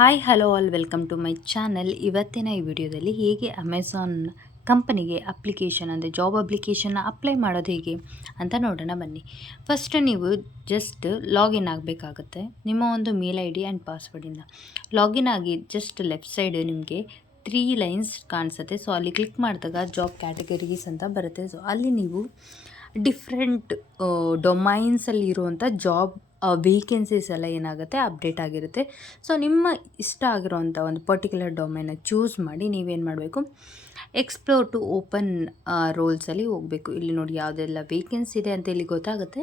Hi hello all welcome to my channel. ಇವತ್ತಿನ ಈ ವಿಡಿಯೋದಲ್ಲಿ ಹೇಗೆ ಅಮೆಝಾನ್ ಕಂಪನಿಗೆ ಅಪ್ಲಿಕೇಶನ್ ಅಂದರೆ ಜಾಬ್ ಅಪ್ಲಿಕೇಶನ್ನ ಅಪ್ಲೈ ಮಾಡೋದು ಹೇಗೆ ಅಂತ ನೋಡೋಣ ಬನ್ನಿ. ಫಸ್ಟ್ ನೀವು ಜಸ್ಟ್ ಲಾಗಿನ್ ಆಗಬೇಕಾಗುತ್ತೆ ನಿಮ್ಮ ಒಂದು ಮೇಲ್ ಐ ಡಿ ಆ್ಯಂಡ್ ಪಾಸ್ವರ್ಡಿಂದ. ಲಾಗಿನ್ ಆಗಿ ಜಸ್ಟ್ ಲೆಫ್ಟ್ ಸೈಡ್ ನಿಮಗೆ 3 ಲೈನ್ಸ್ ಕಾಣಿಸುತ್ತೆ. ಸೊ ಅಲ್ಲಿ ಕ್ಲಿಕ್ ಮಾಡಿದಾಗ ಜಾಬ್ ಕ್ಯಾಟಗರೀಸ್ ಅಂತ ಬರುತ್ತೆ. ಸೊ ಅಲ್ಲಿ ನೀವು ಡಿಫ್ರೆಂಟ್ ಡೊಮೈನ್ಸಲ್ಲಿ ಇರುವಂಥ ಜಾಬ್ ವೇಕೆನ್ಸೀಸ್ ಎಲ್ಲ ಏನಾಗುತ್ತೆ ಅಪ್ಡೇಟ್ ಆಗಿರುತ್ತೆ. ಸೊ ನಿಮ್ಮ ಇಷ್ಟ ಆಗಿರೋವಂಥ ಒಂದು ಪರ್ಟಿಕ್ಯುಲರ್ ಡೊಮೈನ ಚೂಸ್ ಮಾಡಿ ನೀವೇನು ಮಾಡಬೇಕು, ಎಕ್ಸ್ಪ್ಲೋರ್ ಟು ಓಪನ್ ರೋಲ್ಸಲ್ಲಿ ಹೋಗಬೇಕು. ಇಲ್ಲಿ ನೋಡಿ ಯಾವುದೆಲ್ಲ ವೇಕೆನ್ಸಿ ಇದೆ ಅಂತ ಇಲ್ಲಿ ಗೊತ್ತಾಗುತ್ತೆ.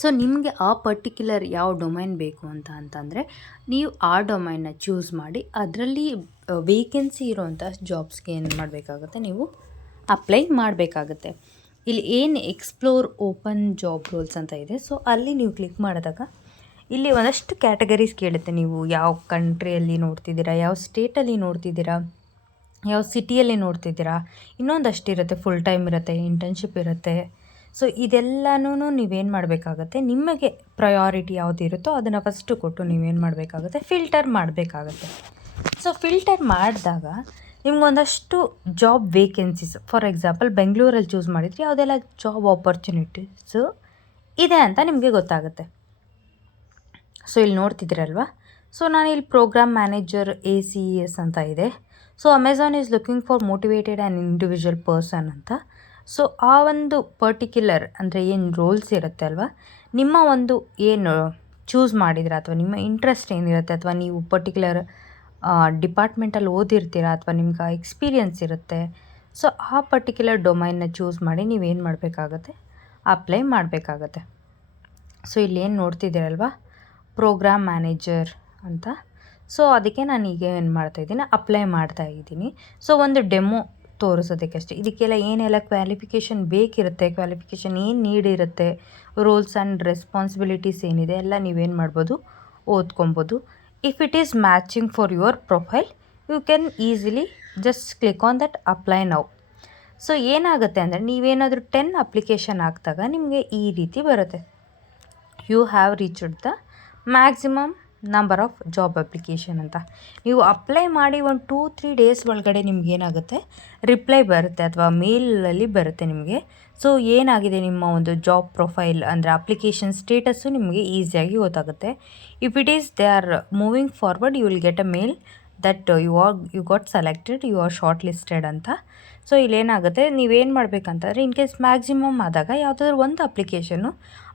ಸೊ ನಿಮಗೆ ಆ ಪರ್ಟಿಕ್ಯುಲರ್ ಯಾವ ಡೊಮೈನ್ ಬೇಕು ಅಂತಂದರೆ ನೀವು ಆ ಡೊಮೈನ್ನ ಚೂಸ್ ಮಾಡಿ ಅದರಲ್ಲಿ ವೇಕೆನ್ಸಿ ಇರೋವಂಥ ಜಾಬ್ಸ್ಗೆ ಏನು ಮಾಡಬೇಕಾಗುತ್ತೆ, ನೀವು ಅಪ್ಲೈ ಮಾಡಬೇಕಾಗುತ್ತೆ. ಇಲ್ಲಿ ಏನು ಎಕ್ಸ್ಪ್ಲೋರ್ ಓಪನ್ ಜಾಬ್ ರೋಲ್ಸ್ ಅಂತ ಇದೆ. ಸೊ ಅಲ್ಲಿ ನೀವು ಕ್ಲಿಕ್ ಮಾಡಿದಾಗ ಇಲ್ಲಿ ಒಂದಷ್ಟು ಕ್ಯಾಟಗರೀಸ್ ಕೇಳುತ್ತೆ. ನೀವು ಯಾವ ಕಂಟ್ರಿಯಲ್ಲಿ ನೋಡ್ತಿದ್ದೀರಾ, ಯಾವ ಸ್ಟೇಟಲ್ಲಿ ನೋಡ್ತಿದ್ದೀರಾ, ಯಾವ ಸಿಟಿಯಲ್ಲಿ ನೋಡ್ತಿದ್ದೀರಾ, ಇನ್ನೊಂದಷ್ಟು ಇರುತ್ತೆ, ಫುಲ್ ಟೈಮ್ ಇರುತ್ತೆ, ಇಂಟರ್ನ್ಶಿಪ್ ಇರುತ್ತೆ. ಸೊ ಇದೆಲ್ಲನೂ ನೀವೇನು ಮಾಡಬೇಕಾಗತ್ತೆ, ನಿಮಗೆ ಪ್ರಯಾರಿಟಿ ಯಾವುದು ಇರುತ್ತೋ ಅದನ್ನು ಫಸ್ಟು ಕೊಟ್ಟು ನೀವೇನು ಮಾಡಬೇಕಾಗುತ್ತೆ, ಫಿಲ್ಟರ್ ಮಾಡಬೇಕಾಗತ್ತೆ. ಸೊ ಫಿಲ್ಟರ್ ಮಾಡಿದಾಗ ನಿಮ್ಗೊಂದಷ್ಟು ಜಾಬ್ ವೇಕೆನ್ಸೀಸ್, ಫಾರ್ ಎಕ್ಸಾಂಪಲ್ ಬೆಂಗಳೂರಲ್ಲಿ ಚೂಸ್ ಮಾಡಿದರೆ ಯಾವುದೆಲ್ಲ ಜಾಬ್ ಆಪರ್ಚುನಿಟೀಸು ಇದೆ ಅಂತ ನಿಮಗೆ ಗೊತ್ತಾಗುತ್ತೆ. ಸೊ ಇಲ್ಲಿ ನೋಡ್ತಿದ್ದೀರಲ್ವ. ಸೊ ನಾನು ಇಲ್ಲಿ ಪ್ರೋಗ್ರಾಮ್ ಮ್ಯಾನೇಜರ್ ACES ಅಂತ ಇದೆ. So Amazon is looking for motivated and individual person ಅಂತ. ಸೊ ಆ ಒಂದು ಪರ್ಟಿಕ್ಯುಲರ್ ಅಂದರೆ ಏನು ರೋಲ್ಸ್ ಇರುತ್ತೆ ಅಲ್ವಾ, ನಿಮ್ಮ ಒಂದು ಏನು ಚೂಸ್ ಮಾಡಿದ್ರೆ ಅಥವಾ ನಿಮ್ಮ ಇಂಟ್ರೆಸ್ಟ್ ಏನಿರುತ್ತೆ ಅಥವಾ ನೀವು ಪರ್ಟಿಕ್ಯುಲರ್ ಡಿಪಾರ್ಟ್ಮೆಂಟಲ್ಲಿ ಓದಿರ್ತೀರ ಅಥವಾ ನಿಮ್ಗೆ ಎಕ್ಸ್ಪೀರಿಯನ್ಸ್ ಇರುತ್ತೆ. ಸೊ ಆ ಪರ್ಟಿಕ್ಯುಲರ್ ಡೊಮೈನ್ನ ಚೂಸ್ ಮಾಡಿ ನೀವೇನು ಮಾಡಬೇಕಾಗತ್ತೆ, ಅಪ್ಲೈ ಮಾಡಬೇಕಾಗತ್ತೆ. ಸೊ ಇಲ್ಲೇನು ನೋಡ್ತಿದ್ದೀರಲ್ವ, ಪ್ರೋಗ್ರಾಮ್ ಮ್ಯಾನೇಜರ್ ಅಂತ. ಸೊ ಅದಕ್ಕೆ ನಾನು ಈಗ ಏನು ಮಾಡ್ತಾಯಿದ್ದೀನಿ, ಅಪ್ಲೈ ಮಾಡ್ತಾಯಿದ್ದೀನಿ. ಸೊ ಒಂದು ಡೆಮೋ ತೋರಿಸೋದಕ್ಕಷ್ಟೇ. ಇದಕ್ಕೆಲ್ಲ ಏನೆಲ್ಲ ಕ್ವಾಲಿಫಿಕೇಷನ್ ಬೇಕಿರುತ್ತೆ, ಕ್ವಾಲಿಫಿಕೇಷನ್ ಏನು ನೀಡ್ ಇರುತ್ತೆ, ರೋಲ್ಸ್ ಆ್ಯಂಡ್ ರೆಸ್ಪಾನ್ಸಿಬಿಲಿಟೀಸ್ ಏನಿದೆ ಎಲ್ಲ ನೀವೇನು ಮಾಡ್ಬೋದು, ಓದ್ಕೊಬೋದು. If it is matching for your profile, you can easily just click on that apply now. So ಏನಾಗುತ್ತೆ ಅಂದರೆ ನೀವೇನಾದರೂ 10 ಅಪ್ಲಿಕೇಶನ್ ಹಾಕಿದಾಗ ನಿಮಗೆ ಈ ರೀತಿ ಬರುತ್ತೆ, you have reached the maximum number of job application ಅಂತ. ನೀವು ಅಪ್ಲೈ ಮಾಡಿ ಒಂದು 2-3 ಡೇಸ್ ಒಳಗಡೆ ನಿಮಗೇನಾಗುತ್ತೆ, ರಿಪ್ಲೈ ಬರುತ್ತೆ ಅಥವಾ ಮೇಲಲ್ಲಿ ಬರುತ್ತೆ ನಿಮಗೆ. ಸೊ ಏನಾಗಿದೆ ನಿಮ್ಮ ಒಂದು ಜಾಬ್ ಪ್ರೊಫೈಲ್ ಅಂದರೆ ಅಪ್ಲಿಕೇಶನ್ ಸ್ಟೇಟಸ್ಸು ನಿಮಗೆ ಈಸಿಯಾಗಿ ಗೊತ್ತಾಗುತ್ತೆ. If it is they are moving forward, you will get a mail that you got selected, you are shortlisted ಅಂತ. ಸೊ ಇಲ್ಲೇನಾಗುತ್ತೆ, ನೀವೇನು ಮಾಡಬೇಕಂತಂದರೆ ಇನ್ ಕೇಸ್ ಮ್ಯಾಕ್ಸಿಮಮ್ ಆದಾಗ ಯಾವುದಾದ್ರೂ ಒಂದು ಅಪ್ಲಿಕೇಶನ್ನು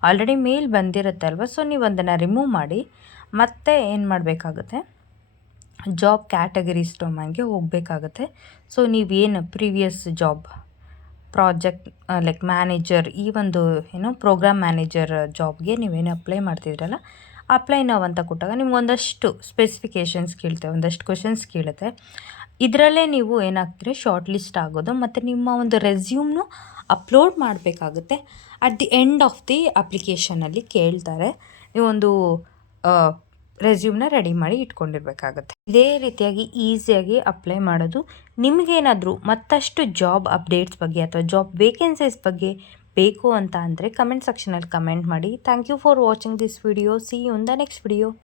ಆಲ್ರೆಡಿ ಮೇಲ್ ಬಂದಿರುತ್ತೆ ಅಲ್ವ, ಸೊ ನೀವು ಅದನ್ನು ರಿಮೂವ್ ಮಾಡಿ ಮತ್ತೆ ಏನು ಮಾಡಬೇಕಾಗುತ್ತೆ, ಜಾಬ್ ಕ್ಯಾಟಗರೀಸ್ ಡೊಮೈನ್ಗೆ ಹೋಗಬೇಕಾಗುತ್ತೆ. ಸೊ ನೀವೇನು previous job project like manager, ಈ ಒಂದು ಏನು ಪ್ರೋಗ್ರಾಮ್ ಮ್ಯಾನೇಜರ್ ಜಾಬ್ಗೆ ನೀವೇನು ಅಪ್ಲೈ ಮಾಡ್ತಿದ್ರಲ್ಲ, ಅಪ್ಲೈ ನಾವು ಅಂತ ಕೊಟ್ಟಾಗ ನಿಮ್ಗೆ ಒಂದಷ್ಟು ಸ್ಪೆಸಿಫಿಕೇಷನ್ಸ್ ಕೇಳುತ್ತೆ, ಒಂದಷ್ಟು ಕ್ವೆಶನ್ಸ್ ಕೇಳುತ್ತೆ. ಇದರಲ್ಲೇ ನೀವು ಏನಾಗ್ತೀರಿ, ಶಾರ್ಟ್ ಲಿಸ್ಟ್ ಆಗೋದು ಮತ್ತು ನಿಮ್ಮ ಒಂದು ರೆಸ್ಯೂಮ್ನು ಅಪ್ಲೋಡ್ ಮಾಡಬೇಕಾಗುತ್ತೆ. At the end of the ಅಪ್ಲಿಕೇಶನಲ್ಲಿ ಕೇಳ್ತಾರೆ, ನೀವೊಂದು ರೆಸ್ಯೂಮ್ನ ರೆಡಿ ಮಾಡಿ ಇಟ್ಕೊಂಡಿರ್ಬೇಕಾಗತ್ತೆ. ಇದೇ ರೀತಿಯಾಗಿ ಈಸಿಯಾಗಿ ಅಪ್ಲೈ ಮಾಡೋದು. ನಿಮಗೇನಾದರೂ ಮತ್ತಷ್ಟು ಜಾಬ್ ಅಪ್ಡೇಟ್ಸ್ ಬಗ್ಗೆ ಅಥವಾ ಜಾಬ್ ವೇಕೆನ್ಸೀಸ್ ಬಗ್ಗೆ ಬೇಕು ಅಂತ ಅಂದರೆ ಕಮೆಂಟ್ ಸೆಕ್ಷನಲ್ಲಿ ಕಮೆಂಟ್ ಮಾಡಿ. Thank you for watching this video. See you in the next video.